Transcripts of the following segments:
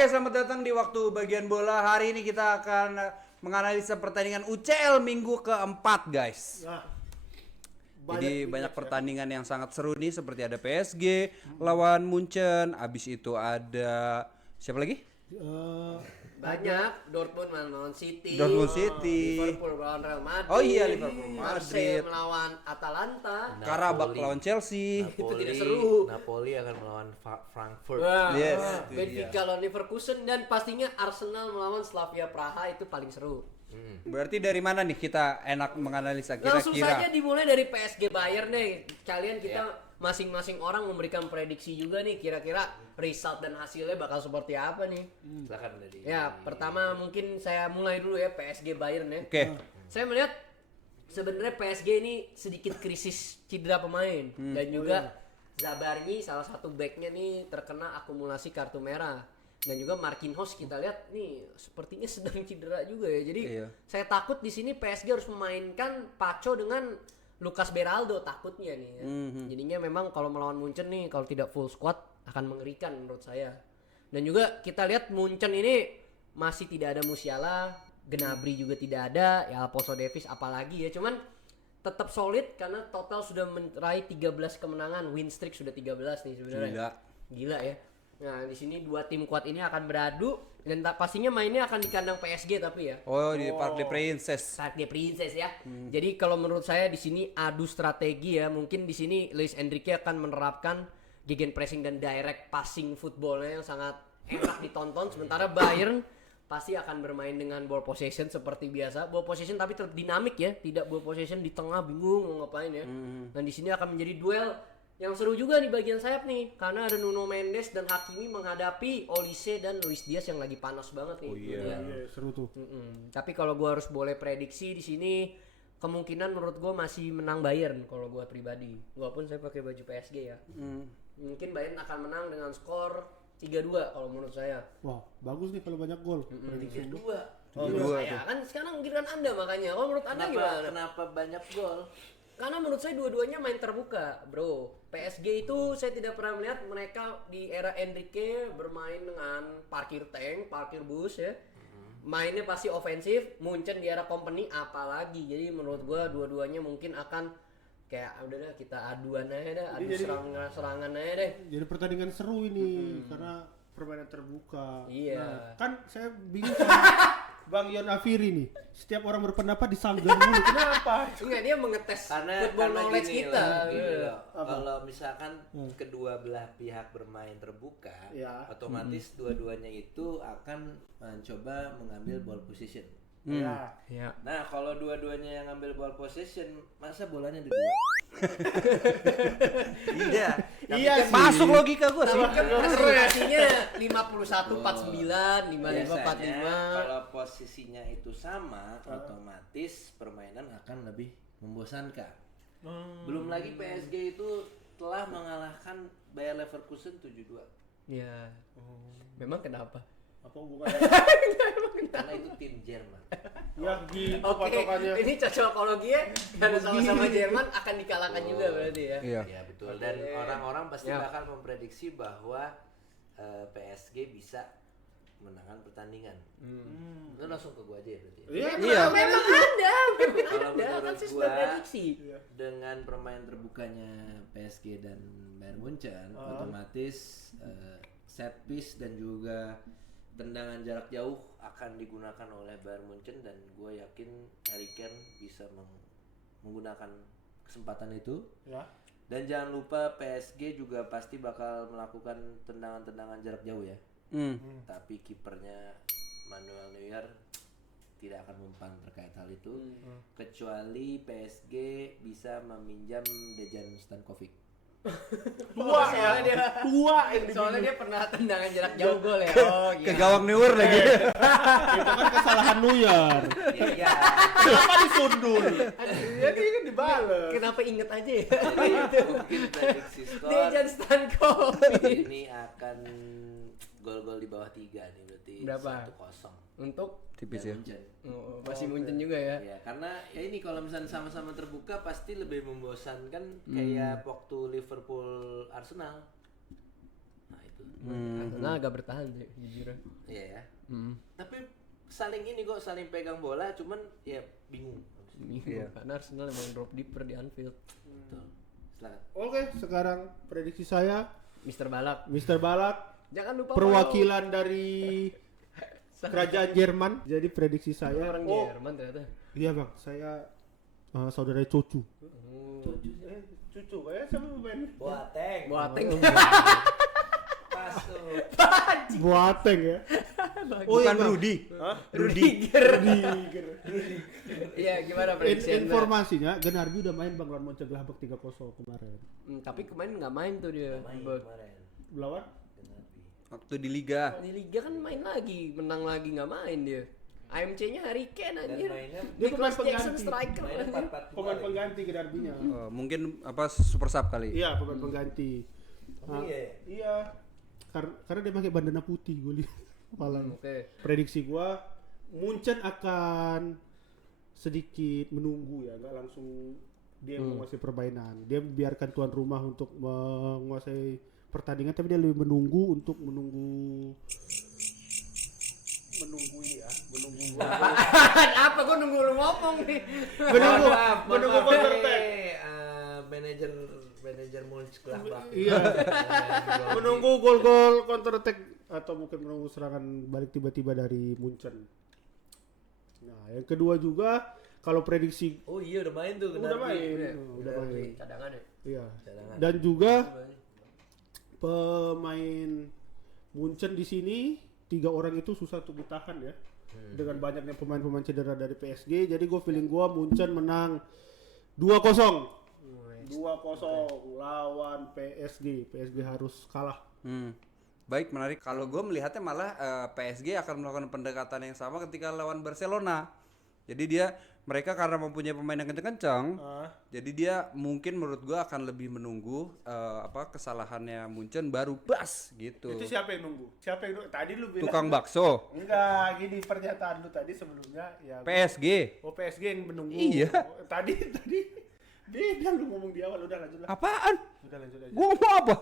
Oke, selamat datang di Waktu Bagian Bola. Hari ini kita akan menganalisa pertandingan UCL minggu keempat, guys. Nah, Jadi banyak pertandingan yang sangat seru nih, seperti ada PSG lawan Munchen, abis itu ada siapa lagi? Banyak. Dortmund melawan City, Liverpool melawan Real Madrid, Oh iya, Liverpool, Marseille Madrid. melawan Atalanta. Karabak lawan Chelsea. Itu tidak seru. Napoli akan melawan Frankfurt. Wah, Yes, itu Benfica lawan Leverkusen dan pastinya Arsenal melawan Slavia Praha itu paling seru. Berarti dari mana nih kita enak menganalisa Langsung saja kira-kira? dimulai dari PSG Bayern deh. Kalian kita masing-masing orang memberikan prediksi juga nih kira-kira result dan hasilnya bakal seperti apa nih. Silakan dari. Ya, pertama mungkin saya mulai dulu ya PSG Bayern ya. Oke. Saya melihat sebenarnya PSG ini sedikit krisis cedera pemain dan juga Zabarnyi salah satu backnya nih terkena akumulasi kartu merah dan juga Marquinhos kita lihat nih sepertinya sedang cedera juga ya. Jadi Iya. saya takut di sini PSG harus memainkan Pacho dengan Lucas Beraldo takutnya nih ya. Jadinya memang kalau melawan Munchen nih kalau tidak full squad akan mengerikan menurut saya. Dan juga kita lihat Munchen ini masih tidak ada Musiala, Gnabry juga tidak ada, ya Alphonso Davies apalagi ya. Cuman tetap solid karena total sudah meraih 13 kemenangan, win streak sudah 13 nih sebenarnya. Gila ya. Nah, di sini dua tim kuat ini akan beradu dan pastinya mainnya akan di kandang PSG tapi ya. Oh, di Parc des Princes. Saat dia Princess ya. Jadi kalau menurut saya di sini adu strategi ya. Mungkin di sini Luis Enrique akan menerapkan gegenpressing dan direct passing footballnya yang sangat enak ditonton. Sementara Bayern pasti akan bermain dengan ball possession seperti biasa. Ball possession tapi tetap dinamik ya. Tidak ball possession di tengah bingung mau ngapain ya. Dan di sini akan menjadi duel yang seru juga di bagian sayap nih karena ada Nuno Mendes dan Hakimi menghadapi Olise dan Luis Diaz yang lagi panas banget nih. Iya, seru tuh. Tapi kalau gua harus boleh prediksi di sini kemungkinan menurut gua masih menang Bayern kalau gua pribadi. Walaupun saya pakai baju PSG ya. Mungkin Bayern akan menang dengan skor 3-2 kalau menurut saya. Wah, bagus nih kalau banyak gol. Prediksi lu. 3-2. Oh, menurut saya kan sekarang giliran Anda makanya. Oh, menurut Anda gimana? Kenapa banyak gol? Karena menurut saya dua-duanya main terbuka, bro. PSG itu saya tidak pernah melihat mereka di era Enrique bermain dengan parkir tank, parkir bus ya. Mainnya pasti ofensif, Munchen di era Company apalagi. Jadi menurut gua dua-duanya mungkin akan kayak udah dah kita aduan aja dah, adu serangan aja deh. Jadi pertandingan seru ini karena permainan terbuka. Iya. Nah, kan saya bingung sama Bang Yon Afiri nih. Setiap orang berpendapat disanggah dulu. Kenapa? Enggak, dia mengetes Karena football knowledge gini kita. loh, gini Iya. loh. Kalau misalkan kedua belah pihak bermain terbuka, Ya. otomatis dua-duanya itu akan mencoba mengambil ball position. Ya. Ya. Nah, kalau dua-duanya yang ngambil ball possession, masa bolanya ada dua? Iya. Iya sih. Masuk logika gua sih. Tapi kan hasilnya 51-49, 55-45. Biasanya kalau posisinya itu sama, otomatis permainan akan lebih membosankan. Belum lagi PSG itu telah mengalahkan Bayer Leverkusen 7-2. Ya. Memang kenapa? Apa bukan? Karena itu tim Jerman. Ya gitu Oke, patokannya. ini cocokologinya karena sama-sama Jerman akan dikalahkan juga berarti ya. Iya. Ya betul. Dan orang-orang pasti Ya. bakal memprediksi bahwa PSG bisa menangkan pertandingan. Lu langsung ke gua aja ya berarti. Iya. Iya. Memang ada, memang Kalau ada. Kan menurut saya gua, sudah prediksi. dengan permainan terbukanya PSG dan Bayern Munchen, otomatis set piece dan juga tendangan jarak jauh akan digunakan oleh Bayern Munchen dan gue yakin Harry Kane bisa menggunakan kesempatan itu. Ya. Dan jangan lupa PSG juga pasti bakal melakukan tendangan-tendangan jarak jauh ya. Tapi kipernya Manuel Neuer tidak akan mempan terkait hal itu kecuali PSG bisa meminjam Dejan Stankovic. Tua Soalnya dia Tua yang soalnya dia pernah tendangan jarak jauh gol ya. Oh, Ke iya. gawang Neuer lagi. itu kan kesalahan Neuer. Ya, Kenapa disundul? Jadi kan dibales. Kenapa inget aja ya? mungkin prediksi skor Dejan Stankovic. ini akan gol-gol di bawah 3 nih berarti Berapa? 1-0. Untuk Tipis ya. Munchen. masih Munchen juga ya. Ya, karena ya ini kalau misalnya sama-sama terbuka pasti lebih membosankan kayak waktu Liverpool Arsenal. Nah itu. Arsenal agak bertahan sih jujur. Iya ya. Tapi saling ini kok, saling pegang bola, cuman ya bingung. Karena Arsenal emang drop deeper di Anfield. Betul. Silakan. Oke, sekarang prediksi saya Mr. Balak. Mr. Balak Jangan lupa perwakilan dari kerajaan Jerman. Jadi prediksi follow. saya Orang Jerman ternyata. iya bang, saya saudara Cocu. Cucu. Kayak sama pemain Boateng. Boateng. Pas tuh. Boateng ya. Bukan Bang. Rudy. Rudiger. Iya, gimana prediksi Anda? Informasinya Gnabry udah main Bang lawan Mönchengladbach 3-0 kemarin. Tapi kemarin nggak main tuh dia. Main kemarin. Lawan Waktu di liga. Di liga kan main lagi, menang lagi nggak main dia. AMC-nya Harry Kane Dan anjir. mainnya Dia Nicholas pemain Jackson pengganti. striker mainnya anjir. 4-4-2. pemain pengganti Gnabry-nya. Mungkin apa super sub kali. Iya, pemain pengganti. Oh, iya. Iya. Karena dia pakai bandana putih gue lihat malam. Oke. Prediksi gua Munchen akan sedikit menunggu ya, nggak langsung dia menguasai permainan. Dia biarkan tuan rumah untuk menguasai pertandingan, tapi dia lebih menunggu ini ya, menunggu Apa gua nunggu lu ngomong nih. menunggu counter attack. Manajer Mönchengladbach. Iya. Menunggu gol-gol counter attack atau mungkin menunggu serangan balik tiba-tiba dari Munchen. Nah, yang kedua juga kalau prediksi Oh iya udah main tuh. udah main. Udah. Udah main. Cadangan ya. Iya. Cadangan. Dan juga pemain Munchen di sini 3 orang itu susah untuk ditahan ya. Dengan banyaknya pemain-pemain cedera dari PSG, jadi gue feeling gue Munchen menang 2-0. 2-0 lawan PSG. PSG harus kalah. Baik, menarik. Kalau gue melihatnya malah PSG akan melakukan pendekatan yang sama ketika lawan Barcelona. Jadi mereka karena mempunyai pemain yang kencang-kencang, jadi dia mungkin menurut gue akan lebih menunggu kesalahannya Munchen baru bas gitu. Itu siapa yang nunggu? Siapa yang nunggu? Tadi lu bilang Tukang bakso. enggak, gini pernyataan lu tadi sebelumnya ya. PSG. Oh, PSG yang menunggu. Iya. Oh, tadi beda lu ngomong di awal, udah lanjut lah. Apaan? Udah lanjut aja. Gua ngomong apa?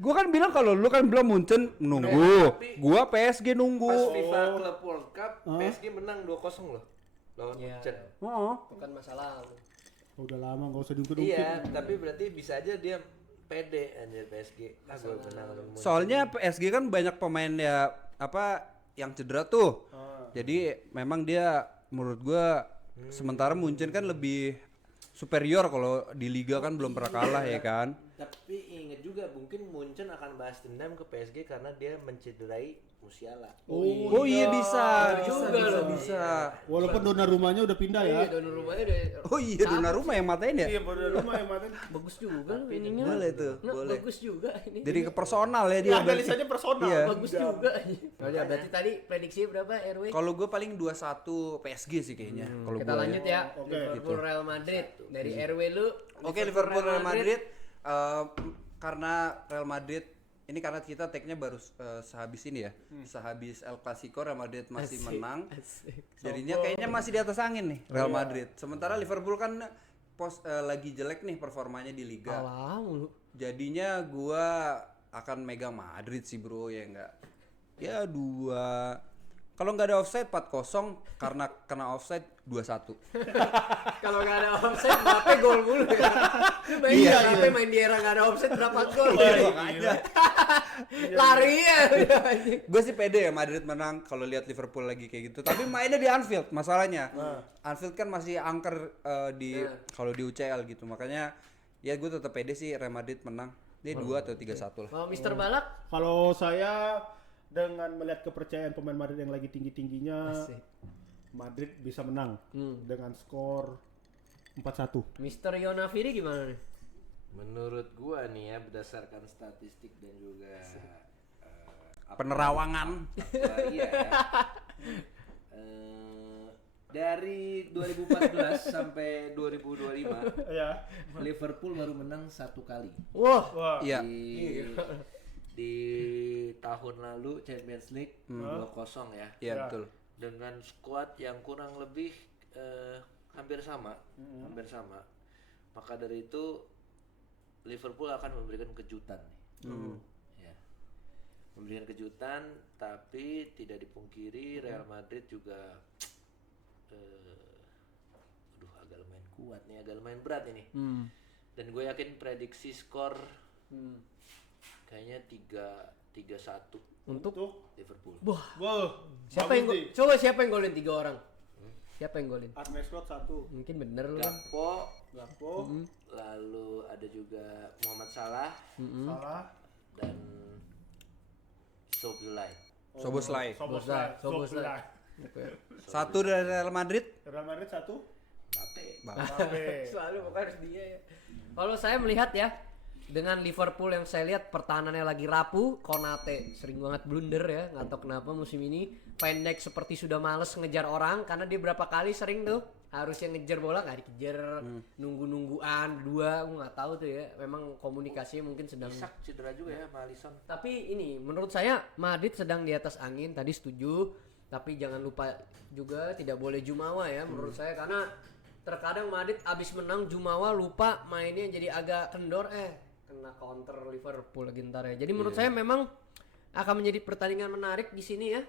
Gua kan bilang kalau lu kan bilang Munchen nunggu. Gua PSG Pas nunggu. FIFA Club World Cup PSG menang 2-0 loh lawan Iya. Munchen. Oh. Bukan masalah. Udah lama enggak usah diungkit-ungkit. Iya, tapi berarti bisa aja dia pede anjir PSG. Gua menang lawan Munchen. Soalnya PSG kan banyak pemain ya yang cedera tuh. Jadi memang dia menurut gua sementara Munchen kan lebih superior kalau di liga kan belum pernah kalah ya kan. Tapi inget juga mungkin Munchen akan balas dendam ke PSG karena dia mencederai Musiala. Oh iya bisa Bisa. Walaupun Donnarumma-nya udah pindah ya. Iya, donor rumahnya udah. Oh iya Donnarumma yang matain ya. Iya, Donnarumma yang matiin. Bagus juga lu ininya. Boleh tuh, Nah, boleh. bagus juga ini. Jadi ke personal ya dia. Ya, berarti. analisanya personal. Iya. Bagus juga. Oh ya, berarti tadi prediksi berapa RW? Kalau gue paling 2-1 PSG sih kayaknya. Kalau Kita gua lanjut ya. Liverpool Real Madrid. Dari RW lu. Oke, Liverpool Real Madrid karena Real Madrid ini karena kita tag-nya baru sehabis ini ya. Sehabis El Clasico Real Madrid masih menang. Jadinya kayaknya masih di atas angin nih Real Madrid. Sementara Liverpool kan lagi jelek nih performanya di liga. Alah mulu. Jadinya gua akan megang Madrid sih bro ya enggak. Ya 2. Kalau nggak ada offside 4-0 karena kena offside 2-1. Kalau nggak ada offset berapa gol mulu ya. Lu bayangin sampai main di era nggak ada offset berapa gol. Lari ya. Gue sih pede ya Madrid menang kalau lihat Liverpool lagi kayak gitu. Tapi mainnya di Anfield masalahnya. Anfield kan masih angker kalau di UCL gitu. Makanya ya gue tetap pede sih Real Madrid menang. Ini 2 atau 3-1 lah. Kalau Mr. Balak Kalau saya dengan melihat kepercayaan pemain Madrid yang lagi tinggi-tingginya, Madrid bisa menang dengan skor 4-1. Mr. Yonafiri gimana nih? Menurut gua nih ya berdasarkan statistik dan juga Penerawangan. iya ya. Dari 2014 sampai 2025 Ya. Liverpool baru menang 1 kali. Wah. Iya. Di tahun lalu Champions League 2-0 ya. Iya betul. Dengan skuad yang kurang lebih hampir sama. Maka dari itu Liverpool akan memberikan kejutan nih. Ya. memberikan kejutan, tapi tidak dipungkiri Real Madrid juga agak lumayan kuat nih, agak lumayan berat ini. Dan gue yakin prediksi skor kayaknya 3-1 Untuk Liverpool. wah, Wow. siapa yang coba siapa yang golin 3 orang? Siapa yang golin? Arnes Slot 1. Mungkin bener lu. Gakpo. Lalu ada juga Muhammad Salah Salah. dan Szoboszlai. Soboslai. Soboslai. Satu dari Real Madrid. Real Madrid 1. Mbappe. Selalu pokoknya harus dia ya. Kalau saya melihat ya, dengan Liverpool yang saya lihat pertahanannya lagi rapuh, Konate sering banget blunder ya, nggak tahu kenapa musim ini. Pendek seperti sudah males ngejar orang karena dia berapa kali sering tuh harusnya ngejar bola nggak dikejar, nunggu-nungguan dua, gue nggak tahu tuh ya. Memang komunikasinya mungkin sedang. Isak cedera juga ya sama Alisson. Tapi ini menurut saya Madrid sedang di atas angin, tadi setuju. Tapi jangan lupa juga tidak boleh jumawa ya menurut saya, karena terkadang Madrid abis menang jumawa lupa mainnya jadi agak kendor, kena counter Liverpool lagi ntar ya. Jadi menurut saya memang akan menjadi pertandingan menarik di sini ya.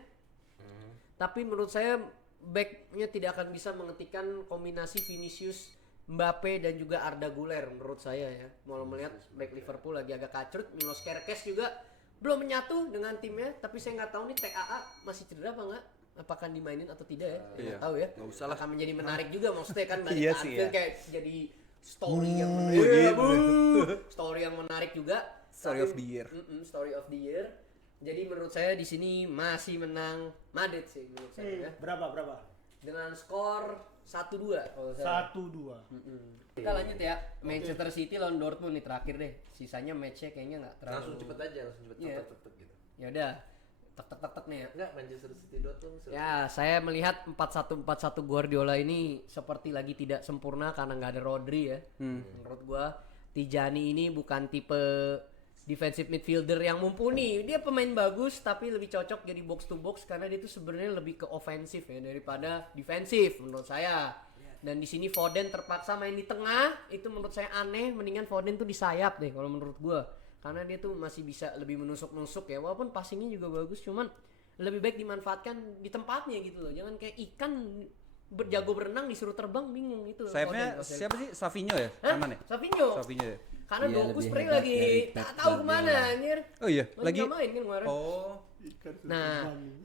Tapi menurut saya backnya tidak akan bisa menghentikan kombinasi Vinicius, Mbappe dan juga Arda Güler menurut saya ya. Mau melihat back Liverpool lagi agak kacrut. Milos Kerkez juga belum menyatu dengan timnya, tapi saya nggak tahu nih TAA masih cedera apa enggak, apakah dimainin atau tidak ya. Nggak tahu ya. Nggak usah lah. Akan menjadi menarik juga maksudnya kan balik Iya ke sih Anfield ya. kayak jadi story yang menarik. Story yang menarik juga. Story Tapi- of the year. Story of the year. Jadi menurut saya di sini masih menang Madrid sih menurut saya ya. Berapa? Dengan skor 1-2 kalau saya. 1-2. Kita lanjut ya. Manchester City lawan Dortmund nih terakhir deh. Sisanya matchnya kayaknya nggak terlalu. Langsung cepet aja, langsung cepet Iya. tek gitu. Ya udah. Tek nih ya. Enggak, Manchester City Dortmund. Ya, saya melihat 4-1 Guardiola ini seperti lagi tidak sempurna karena nggak ada Rodri ya. Menurut gua Tijani ini bukan tipe defensive midfielder yang mumpuni. Dia pemain bagus tapi lebih cocok jadi box to box karena dia itu sebenarnya lebih ke ofensif ya daripada defensif menurut saya. Dan di sini Foden terpaksa main di tengah, itu menurut saya aneh. Mendingan Foden tuh di sayap deh kalau menurut gua. Karena dia tuh masih bisa lebih menusuk-nusuk ya. Walaupun passingnya juga bagus, cuman lebih baik dimanfaatkan di tempatnya gitu loh. Jangan kayak ikan berjago berenang disuruh terbang, bingung gitu. Sayapnya Foden, siapa sih? Savinho ya? Hah? Aman ya? Savinho. Savinho ya. Karena Iya, Doku lebih spray hebat lagi dari tak Pep tahu kemana Guardiola. anjir. Oh iya, lagi. nggak main kan kemarin. Oh, Nah,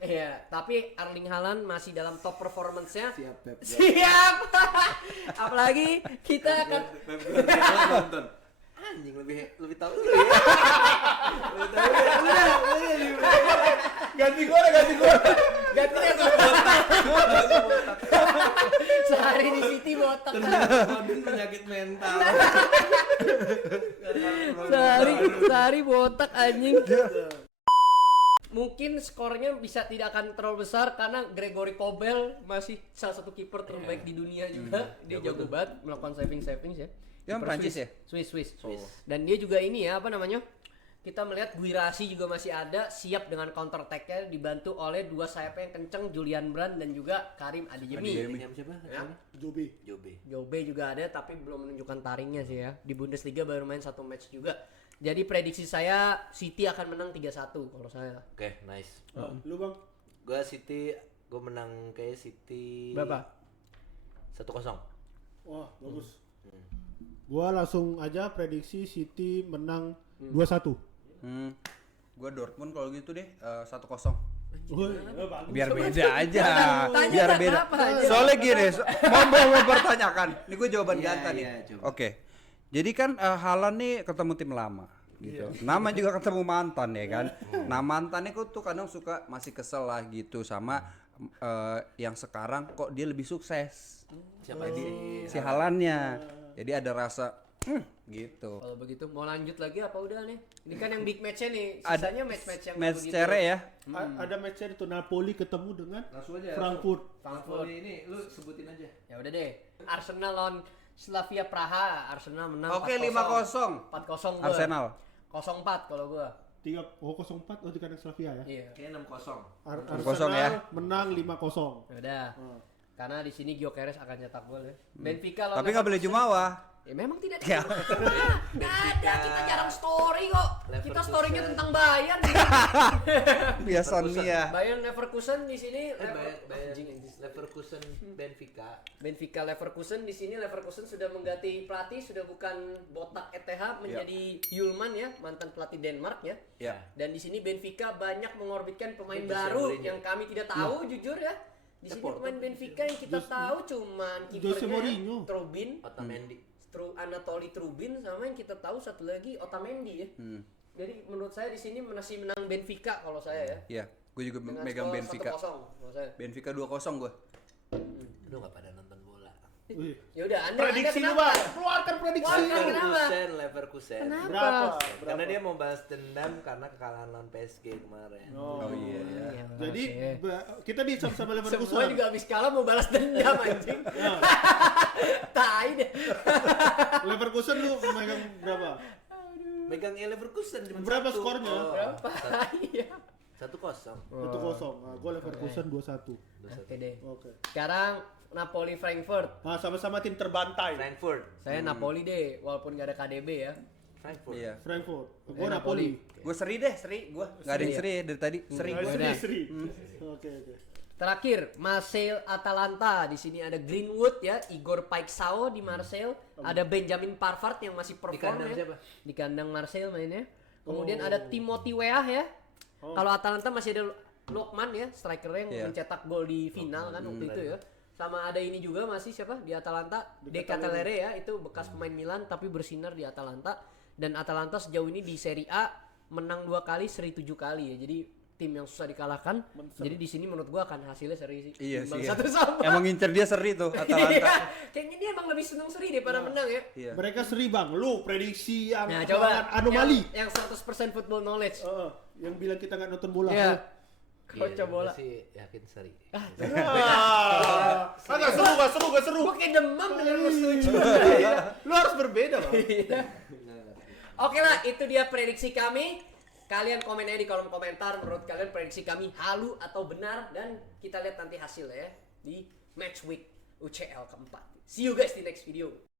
iya, tapi Erling Haaland masih dalam top performance-nya. Siap, Pep. Siap. Apalagi kita akan Nonton. Anjing lebih tahu lu ya. Ganti gua. ganti ya sehari di City botak. Foden penyakit mental. sehari botak anjing. Mungkin skornya bisa tidak akan terlalu besar karena Gregory Kobel masih salah satu kiper terbaik di dunia juga. Dia jago banget melakukan saving ya. Dia Kiper Prancis ya? Swiss. Dan dia juga ini ya, apa namanya? Kita melihat Guirassy juga masih ada, siap dengan counter attack-nya, dibantu oleh dua sayap yang kenceng, Julian Brand dan juga Karim Adeyemi. Siapa? Ya. Jobe. Jobe juga ada tapi belum menunjukkan taringnya sih ya. Di Bundesliga baru main satu match juga. Jadi prediksi saya City akan menang 3-1 kalau saya. Oke, nice. Lu Bang? Gua City, gua menang kayak City. Berapa? 1-0. Wah, bagus. Gua langsung aja prediksi City menang 2-1. Gua Dortmund kalau gitu deh 1-0. Woi, bagus. Biar beda aja. Tanya Biar tak beda. kenapa aja. Soalnya gini, mau mempertanyakan. Ini gue jawaban Iya, ganta nih. iya, coba. Oke. Jadi kan Haaland nih ketemu tim lama gitu. Nama juga ketemu mantan ya kan. Nah, mantannya tuh kadang suka masih kesel lah gitu sama yang sekarang kok dia lebih sukses. Siapa sih? Si Haalandnya. Jadi ada rasa gitu. Kalau begitu mau lanjut lagi apa udah nih? Ini kan yang big match-nya nih. Ada Sisanya match-match yang match begitu. cere ya. Ada matchnya itu Napoli ketemu dengan Langsung aja. Frankfurt. Frankfurt. Ini lu sebutin aja. Ya udah deh. Arsenal lawan Slavia Praha. Arsenal menang. Oke, 4-0. 5-0. 4-0 gua. Arsenal. 0-4 kalau gua. 04 di kandang Slavia ya. Iya. Kayak 6-0. Arsenal ya. menang 5-0. Ya udah. Karena di sini Gyökeres akan cetak gol ya. Benfica lawan Tapi nggak boleh Leverkusen. jumawa. Ya memang tidak. Ya. Nggak ada, kita jarang story kok. Kita story-nya tentang Bayern. Biasa nih ya. Bayern Leverkusen di sini. Leverkusen Benfica. Benfica Leverkusen di sini. Leverkusen sudah mengganti pelatih, sudah bukan Botak ETH menjadi Hjulman ya, mantan pelatih Denmark ya. Ya. Dan di sini Benfica banyak mengorbitkan pemain baru yang kami tidak tahu jujur ya. Di sini pemain Benfica yang kita tahu cuman Jose Mourinho. kipernya Trubin, Otamendi. Anatoly Trubin, sama yang kita tahu satu lagi Otamendi ya. Jadi menurut saya di sini masih menang Benfica kalau saya ya. Iya, gue juga Dengan megang skor Benfica. 1-0 kalau saya. Benfica 2-0 gue. Aduh nggak pada nonton bola. Wih. Ya udah, Anda Prediksi lu, kenapa? Bang. Keluarkan prediksi. Kenapa? Leverkusen. Kenapa? Karena dia mau balas dendam karena kekalahan lawan PSG kemarin. Oh, iya. Iya, Jadi kita di sama semua Leverkusen. juga habis kalah mau balas dendam anjing. Tai deh. Leverkusen lu megang berapa? Megang Leverkusen cuma Berapa satu. skornya? Berapa? Iya. 1-0. 1-0. Nah, gua Leverkusen 2-1. Oke deh. Oke. Sekarang Napoli Frankfurt. Nah, sama-sama tim terbantai. Frankfurt. Saya Napoli deh, walaupun gak ada KDB ya. Frankfurt. Iya. Frankfurt. Gua Napoli. Gue seri deh, seri. Gue nggak ada yang seri ya dari tadi. Seri. Ah, Gua Seri, udah. seri. Oke, oke. Terakhir, Marseille Atalanta. Di sini ada Greenwood ya, Igor Paixão di Marseille, ada Benjamin Pavard yang masih Di perform kandang ya. siapa? Di kandang Marseille mainnya. Kemudian ada Timothy Weah ya. Kalau Atalanta masih ada Lokman ya, striker yang Iya. mencetak gol di final kan waktu itu ya. Sama ada ini juga masih siapa di Atalanta, De Ketelaere ya, itu bekas pemain Milan tapi bersinar di Atalanta. Dan Atalanta sejauh ini di Serie A menang 2 kali, seri 7 kali ya. Jadi tim yang susah dikalahkan. Jadi di sini menurut gua akan hasilnya seri sih. Iya Imbang sih. satu sama. Emang ngincer dia seri tuh Iya, Atalanta. kayaknya dia emang lebih seneng seri daripada menang ya. Iya. Mereka seri, Bang. Lu prediksi yang Nah, sangat coba anomali. yang 100% football knowledge. Yang bilang kita nggak nonton bola. Iya. Iya, Kocok bola. gua sih yakin seri. Nggak seru, nggak seru, nggak seru. Gua kayak demam dengan lu setuju. Lu harus berbeda, Bang. Oke lah, itu dia prediksi kami. Kalian komen aja di kolom komentar menurut kalian prediksi kami halu atau benar, dan kita lihat nanti hasilnya ya di match week UCL keempat. See you guys di next video.